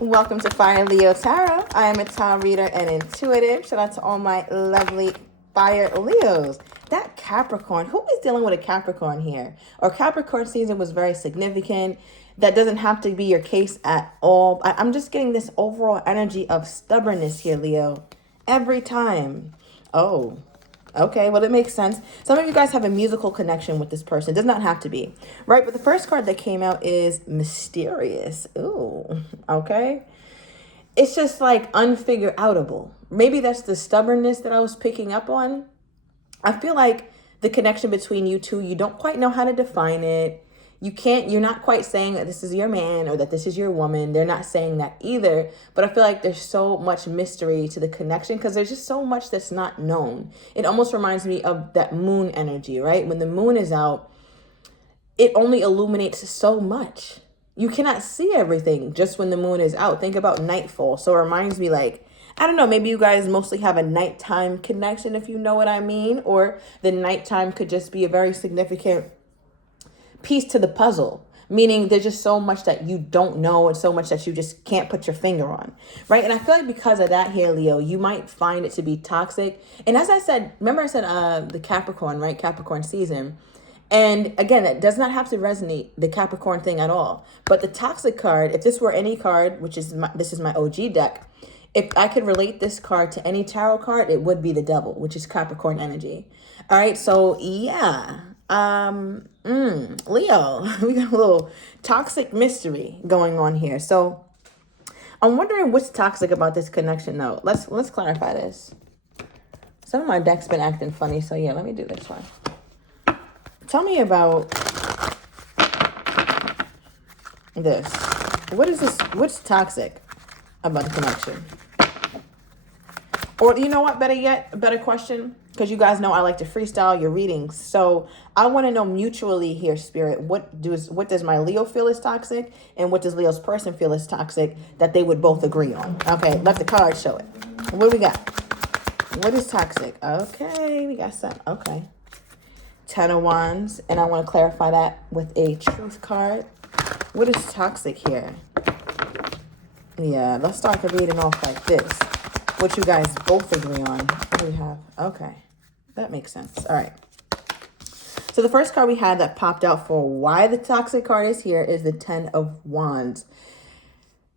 Welcome to Fire Leo Tarot. I am a tarot reader and intuitive. Shout out to all my lovely Fire Leos. That Capricorn, who is dealing with a Capricorn here? Or Capricorn season was very significant. That doesn't have to be your case at all. I'm just getting this overall energy of stubbornness here, Leo. Every time. Oh, okay, well, it makes sense. Some of you guys have a musical connection with this person. It does not have to be, right? But the first card that came out is Mysterious. Ooh, okay. It's just like unfigure-outable. Maybe that's the stubbornness that I was picking up on. I feel like the connection between you two, you don't quite know how to define it. You're not quite saying that this is your man or that this is your woman. They're not saying that either. But I feel like there's so much mystery to the connection because there's just so much that's not known. It almost reminds me of that moon energy, right? When the moon is out, it only illuminates so much. You cannot see everything just when the moon is out. Think about nightfall. So it reminds me like, I don't know, maybe you guys mostly have a nighttime connection, if you know what I mean. Or the nighttime could just be a very significant piece to the puzzle, meaning there's just so much that you don't know and so much that you just can't put your finger on, right? And I feel like because of that here, Leo, you might find it to be toxic. And as I said, remember I said the Capricorn, right? Capricorn season. And again, that does not have to resonate, the Capricorn thing at all. But the toxic card, if this were any card, which is this is my OG deck, if I could relate this card to any tarot card, it would be the Devil, which is Capricorn energy. All right, so yeah. Leo, we got a little toxic mystery going on here. So I'm wondering what's toxic about this connection though. Let's clarify this. Some of my deck's been acting funny, so yeah, let me do this one. Tell me about this. What is this? What's toxic about the connection? Or you know what, better yet, a better question, because you guys know I like to freestyle your readings. So I want to know mutually here, Spirit, what does my Leo feel is toxic and what does Leo's person feel is toxic that they would both agree on? Okay, let the cards show it. What do we got? What is toxic? Okay, we got some. Okay. 10 of Wands, and I want to clarify that with a truth card. What is toxic here? Yeah, let's start the reading off like this. What you guys both agree on. What do we have? Okay, that makes sense. All right. So the first card we had that popped out for why the toxic card is here is the 10 of Wands.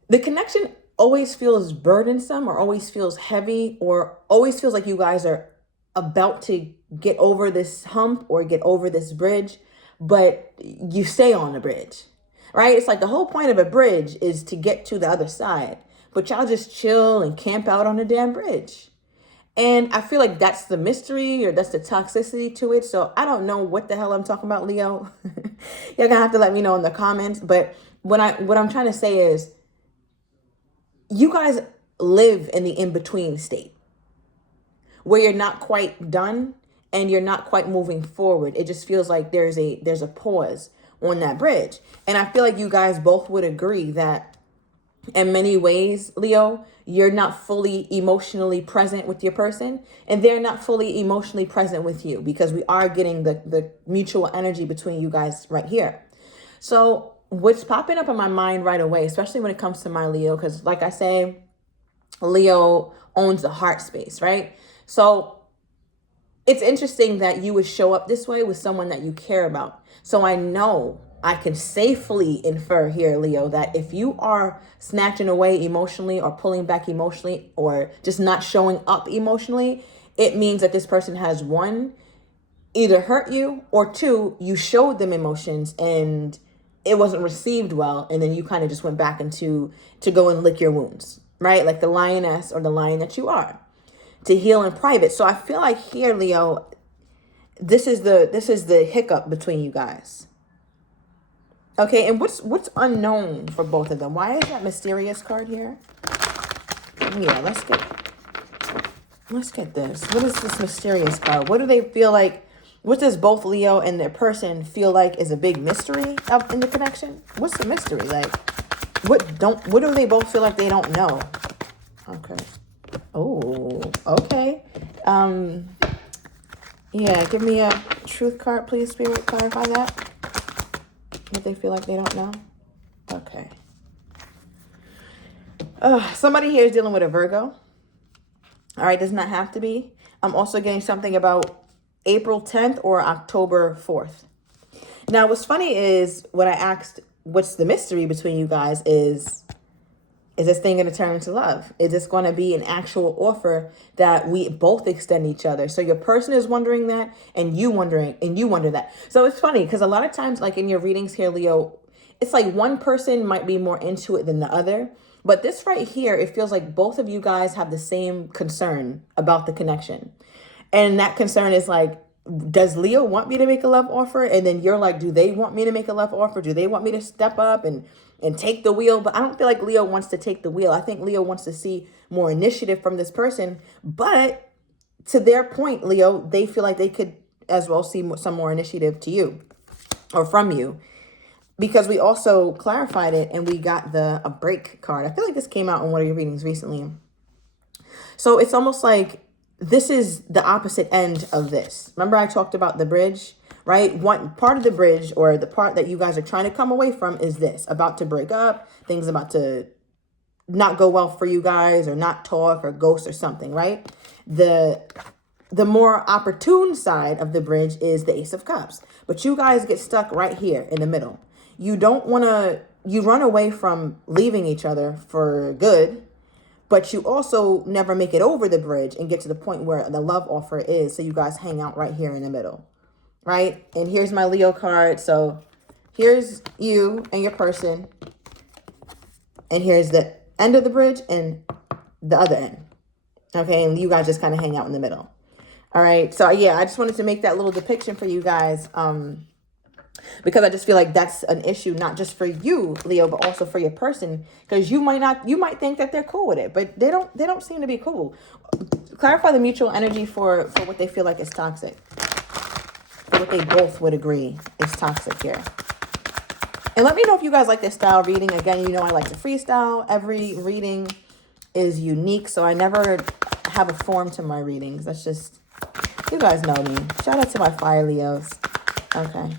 The connection always feels burdensome or always feels heavy or always feels like you guys are about to get over this hump or get over this bridge, but you stay on the bridge, right? It's like the whole point of a bridge is to get to the other side. But y'all just chill and camp out on the damn bridge. And I feel like that's the mystery or that's the toxicity to it. So I don't know what the hell I'm talking about, Leo. You're going to have to let me know in the comments. But what I'm trying to say is you guys live in the in-between state where you're not quite done and you're not quite moving forward. It just feels like there's a pause on that bridge. And I feel like you guys both would agree that in many ways, Leo, you're not fully emotionally present with your person and they're not fully emotionally present with you because we are getting the mutual energy between you guys right here. So what's popping up in my mind right away, especially when it comes to my Leo, because like I say, Leo owns the heart space, right? So it's interesting that you would show up this way with someone that you care about. So I know I can safely infer here, Leo, that if you are snatching away emotionally or pulling back emotionally or just not showing up emotionally, it means that this person has one, either hurt you or two, you showed them emotions and it wasn't received well. And then you kind of just went back to go and lick your wounds, right? Like the lioness or the lion that you are, to heal in private. So I feel like here, Leo, this is the hiccup between you guys. Okay, and what's unknown for both of them? Why is that Mysterious card here? Yeah, let's get this. What is this Mysterious card? What do they feel like? What does both Leo and their person feel like is a big mystery in the connection? What's the mystery? Like, what do they both feel like they don't know? Okay. Oh, okay. Yeah, give me a truth card, please, Spirit. Clarify that. What they feel like they don't know? Okay. Somebody here is dealing with a Virgo. All right, does not have to be. I'm also getting something about April 10th or October 4th. Now, what's funny is when I asked what's the mystery between you guys is this thing going to turn into love? Is this going to be an actual offer that we both extend each other? So your person is wondering that, and you wonder that. So it's funny because a lot of times, like in your readings here, Leo, it's like one person might be more into it than the other. But this right here, it feels like both of you guys have the same concern about the connection. And that concern is like, does Leo want me to make a love offer? And then you're like, do they want me to make a love offer? Do they want me to step up and take the wheel? But I don't feel like Leo wants to take the wheel. I think Leo wants to see more initiative from this person. But to their point, Leo, they feel like they could as well see some more initiative to you or from you. Because we also clarified it and we got a break card. I feel like this came out in one of your readings recently. So it's almost like this is the opposite end of this. Remember I talked about the bridge, right? One part of the bridge, or the part that you guys are trying to come away from, is this: about to break up, things about to not go well for you guys, or not talk, or ghost or something, right? The more opportune side of the bridge is the Ace of Cups. But you guys get stuck right here in the middle. You don't want to, you run away from leaving each other for good, but you also never make it over the bridge and get to the point where the love offer is. So you guys hang out right here in the middle, right? And here's my Leo card. So here's you and your person. And here's the end of the bridge and the other end. Okay, and you guys just kind of hang out in the middle. All right, so yeah, I just wanted to make that little depiction for you guys. Because I just feel like that's an issue, not just for you, Leo, but also for your person. Because you might think that they're cool with it, but they don't seem to be cool. Clarify the mutual energy for what they feel like is toxic. For what they both would agree is toxic here. And let me know if you guys like this style reading. Again, you know I like to freestyle. Every reading is unique, so I never have a form to my readings. That's just, you guys know me. Shout out to my fire Leos. Okay.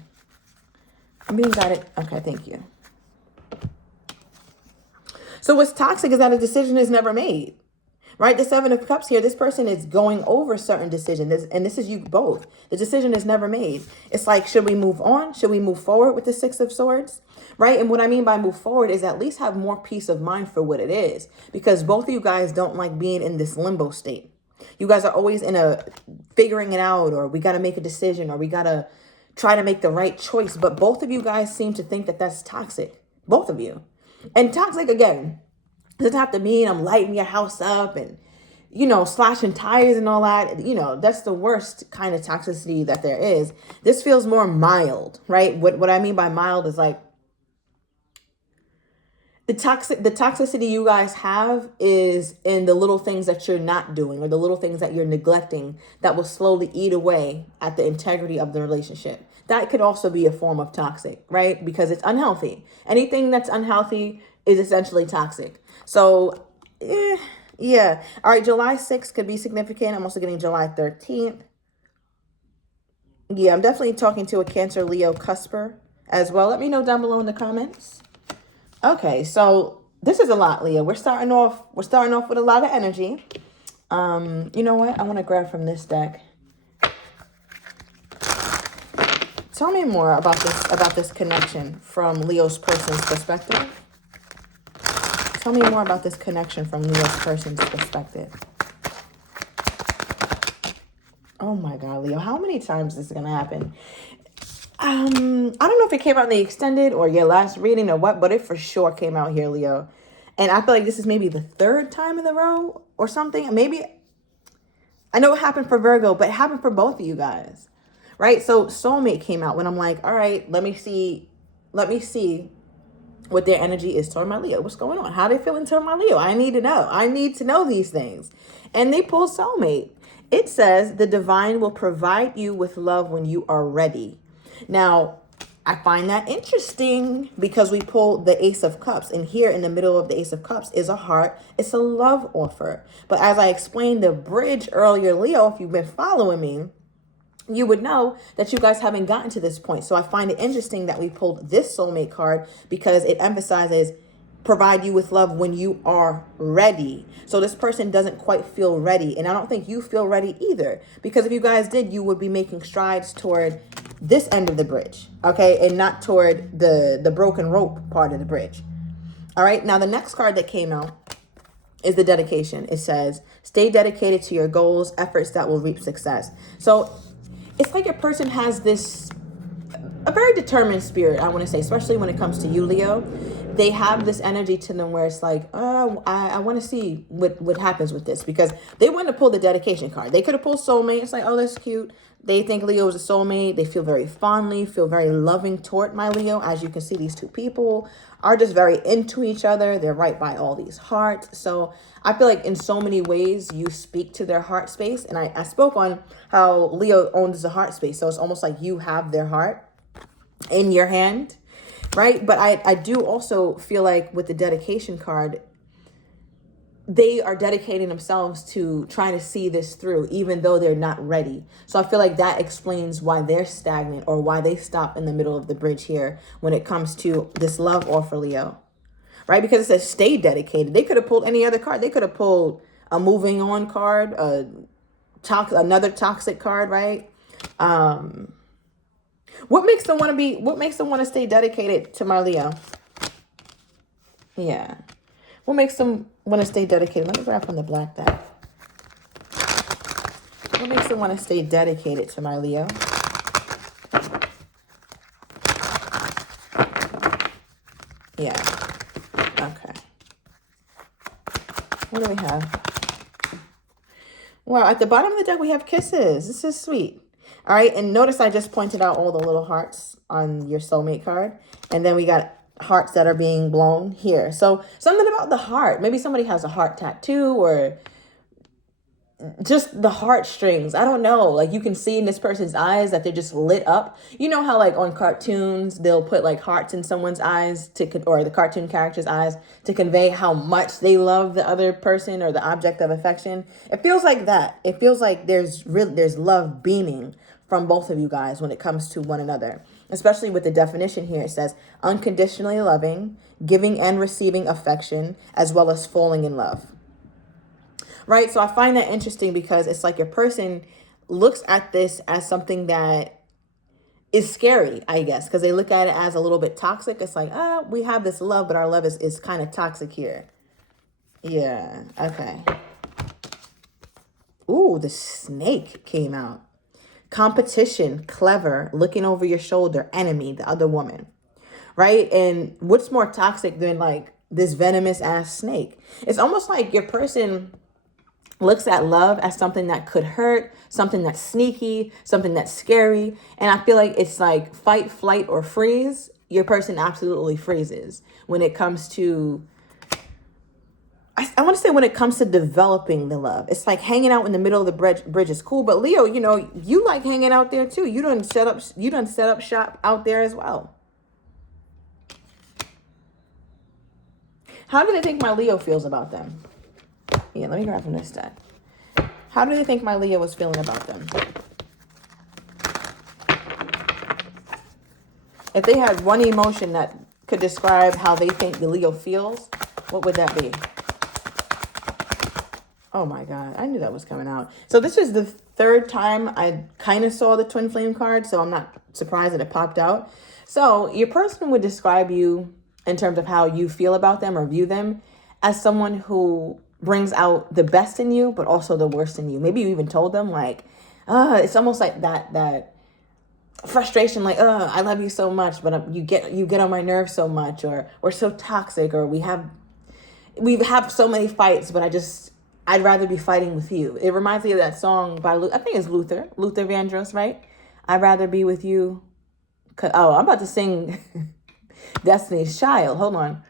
I'm being guided. Okay, thank you. So what's toxic is that a decision is never made, right? The Seven of Cups here, this person is going over certain decisions, and this is you both. The decision is never made. It's like, should we move on? Should we move forward with the Six of Swords, right? And what I mean by move forward is at least have more peace of mind for what it is, because both of you guys don't like being in this limbo state. You guys are always in a figuring it out, or we got to make a decision, or we got to try to make the right choice. But both of you guys seem to think that that's toxic. Both of you. And toxic, again, doesn't have to mean I'm lighting your house up and, slashing tires and all that. That's the worst kind of toxicity that there is. This feels more mild, right? What I mean by mild is like the toxicity you guys have is in the little things that you're not doing, or the little things that you're neglecting, that will slowly eat away at the integrity of the relationship. That could also be a form of toxic, right? Because it's unhealthy. Anything that's unhealthy is essentially toxic. So, yeah. All right, July 6th could be significant. I'm also getting July 13th. Yeah, I'm definitely talking to a Cancer Leo cusper as well. Let me know down below in the comments. Okay, so this is a lot, Leo. We're starting off with a lot of energy. You know what? I want to grab from this deck. Tell me more about this connection from Leo's person's perspective. Tell me more about this connection from Leo's person's perspective. Oh my God, Leo, how many times is this gonna happen? I don't know if it came out in the extended or your last reading or what, but it for sure came out here, Leo. And I feel like this is maybe the third time in a row or something. Maybe, I know it happened for Virgo, but it happened for both of you guys, right? So Soulmate came out when I'm like, all right, let me see what their energy is toward my Leo. What's going on? How they feeling toward my Leo? I need to know. I need to know these things. And they pull Soulmate. It says the divine will provide you with love when you are ready. Now, I find that interesting because we pulled the Ace of Cups, and here in the middle of the Ace of Cups is a heart. It's a love offer. But as I explained the bridge earlier, Leo, if you've been following me, you would know that you guys haven't gotten to this point. So I find it interesting that we pulled this Soulmate card because it emphasizes provide you with love when you are ready. So this person doesn't quite feel ready. And I don't think you feel ready either. Because if you guys did, you would be making strides toward this end of the bridge. Okay. And not toward the broken rope part of the bridge. All right. Now, the next card that came out is the dedication. It says, stay dedicated to your goals, efforts that will reap success. So it's like a person has a very determined spirit, I want to say, especially when it comes to you, Leo. They have this energy to them where it's like, I want to see what happens with this, because they want to pull the dedication card. They could have pulled soulmate. It's like, oh, that's cute. They think Leo is a soulmate. They feel very fondly, feel very loving toward my Leo. As you can see, these two people are just very into each other. They're right by all these hearts. So I feel like in so many ways you speak to their heart space. And I spoke on how Leo owns the heart space. So it's almost like you have their heart in your hand, right? But I do also feel like with the dedication card, they are dedicating themselves to trying to see this through, even though they're not ready. So I feel like that explains why they're stagnant, or why they stop in the middle of the bridge here when it comes to this love offer, Leo, right? Because it says stay dedicated. They could have pulled any other card. They could have pulled a moving on card, another toxic card, right? What makes them want to stay dedicated to my Leo? Yeah. What makes them want to stay dedicated? Let me grab from the black deck. What makes them want to stay dedicated to my Leo? Yeah. Okay. What do we have? Well, at the bottom of the deck, we have kisses. This is sweet. All right. And notice I just pointed out all the little hearts on your soulmate card. And then we got hearts that are being blown here. So something about the heart. Maybe somebody has a heart tattoo, or just the heartstrings. I don't know. Like, you can see in this person's eyes that they're just lit up. You know how like on cartoons, they'll put like hearts in someone's eyes or the cartoon character's eyes to convey how much they love the other person or the object of affection. It feels like that. It feels like there's love beaming from both of you guys when it comes to one another. Especially with the definition here, it says unconditionally loving, giving and receiving affection, as well as falling in love. Right? So I find that interesting, because it's like your person looks at this as something that is scary, I guess, because they look at it as a little bit toxic. It's like, we have this love, but our love is kind of toxic here. Yeah. Okay. Ooh, the snake came out. Competition, clever, looking over your shoulder, enemy, the other woman, right? And what's more toxic than like this venomous ass snake? It's almost like your person looks at love as something that could hurt, something that's sneaky, something that's scary. And I feel like it's like fight, flight, or freeze. Your person absolutely freezes when it comes to, I want to say when it comes to developing the love. It's like hanging out in the middle of the bridge is cool. But Leo, you know, you like hanging out there too. You done set up shop out there as well. How do they think my Leo feels about them? Yeah, let me grab from this deck. How do they think my Leo was feeling about them? If they had one emotion that could describe how they think the Leo feels, what would that be? Oh my God, I knew that was coming out. So this is the third time I kind of saw the twin flame card, so I'm not surprised that it popped out. So your person would describe you in terms of how you feel about them or view them as someone who brings out the best in you, but also the worst in you. Maybe you even told them like, it's almost like that frustration, like, I love you so much, but you get on my nerves so much, or we're so toxic, or we have so many fights, but I'd rather be fighting with you. It reminds me of that song by, I think it's Luther Vandross, right? I'd rather be with you. I'm about to sing Destiny's Child. Hold on.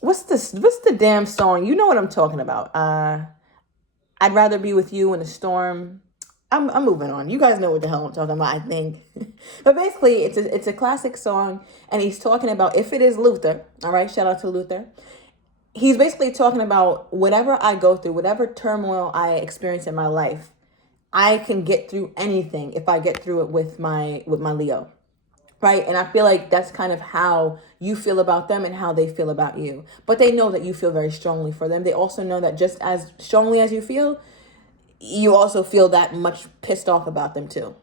What's the damn song? You know what I'm talking about. I'd rather be with you in a storm. I'm moving on. You guys know what the hell I'm talking about, I think. But basically, it's a classic song, and he's talking about, if it is Luther, all right, shout out to Luther. He's basically talking about whatever I go through, whatever turmoil I experience in my life, I can get through anything if I get through it with my Leo, right? And I feel like that's kind of how you feel about them and how they feel about you. But they know that you feel very strongly for them. They also know that just as strongly as you feel, you also feel that much pissed off about them too.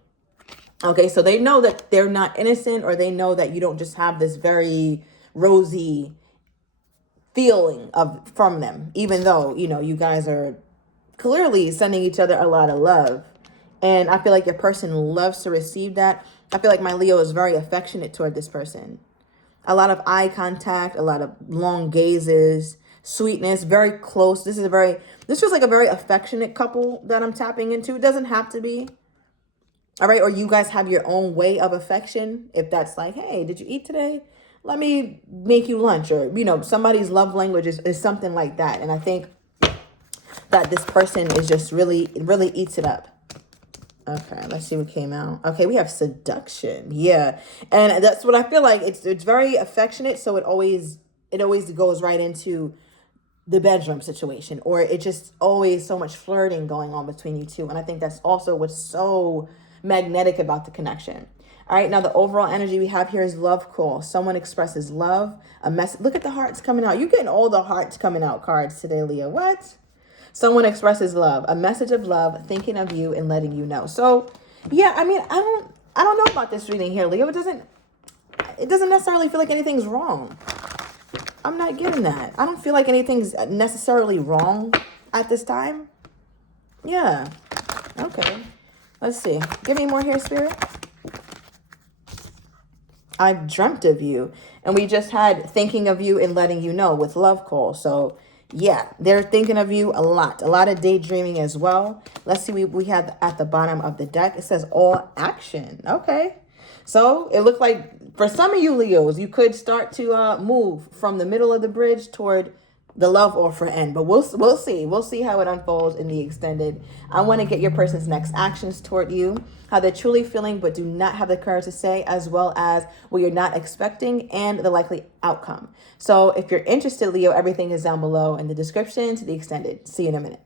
Okay, so they know that they're not innocent, or they know that you don't just have this very rosy feeling from them, even though, you guys are clearly sending each other a lot of love. And I feel like your person loves to receive that. I feel like my Leo is very affectionate toward this person. A lot of eye contact, a lot of long gazes, sweetness, very close. This feels like a very affectionate couple that I'm tapping into. It doesn't have to be. All right. Or you guys have your own way of affection. If that's like, hey, did you eat today? Let me make you lunch. Or, somebody's love language is something like that. And I think that this person is just really, really eats it up. Okay, let's see what came out. Okay, we have seduction. Yeah. And that's what I feel like. It's very affectionate, so it always goes right into the bedroom situation, or it's just always so much flirting going on between you two. And I think that's also what's so magnetic about the connection. All right, now the overall energy we have here is love call. Someone expresses love, a message. Look at the hearts coming out. You're getting all the hearts coming out cards today, Leo. What? Someone expresses love, a message of love, thinking of you and letting you know. So, yeah, I mean, I don't know about this reading here, Leo. It doesn't necessarily feel like anything's wrong. I'm not getting that. I don't feel like anything's necessarily wrong at this time. Yeah. Okay. Let's see. Give me more here, Spirit. I've dreamt of you. And we just had thinking of you and letting you know with love call. So, yeah, they're thinking of you a lot of daydreaming as well. Let's see, we had at the bottom of the deck, it says all action. Okay. So it looked like for some of you Leos, you could start to move from the middle of the bridge toward the love offer end, but we'll see. We'll see how it unfolds in the extended. I want to get your person's next actions toward you, how they're truly feeling but do not have the courage to say, as well as what you're not expecting and the likely outcome. So if you're interested, Leo, everything is down below in the description to the extended. See you in a minute.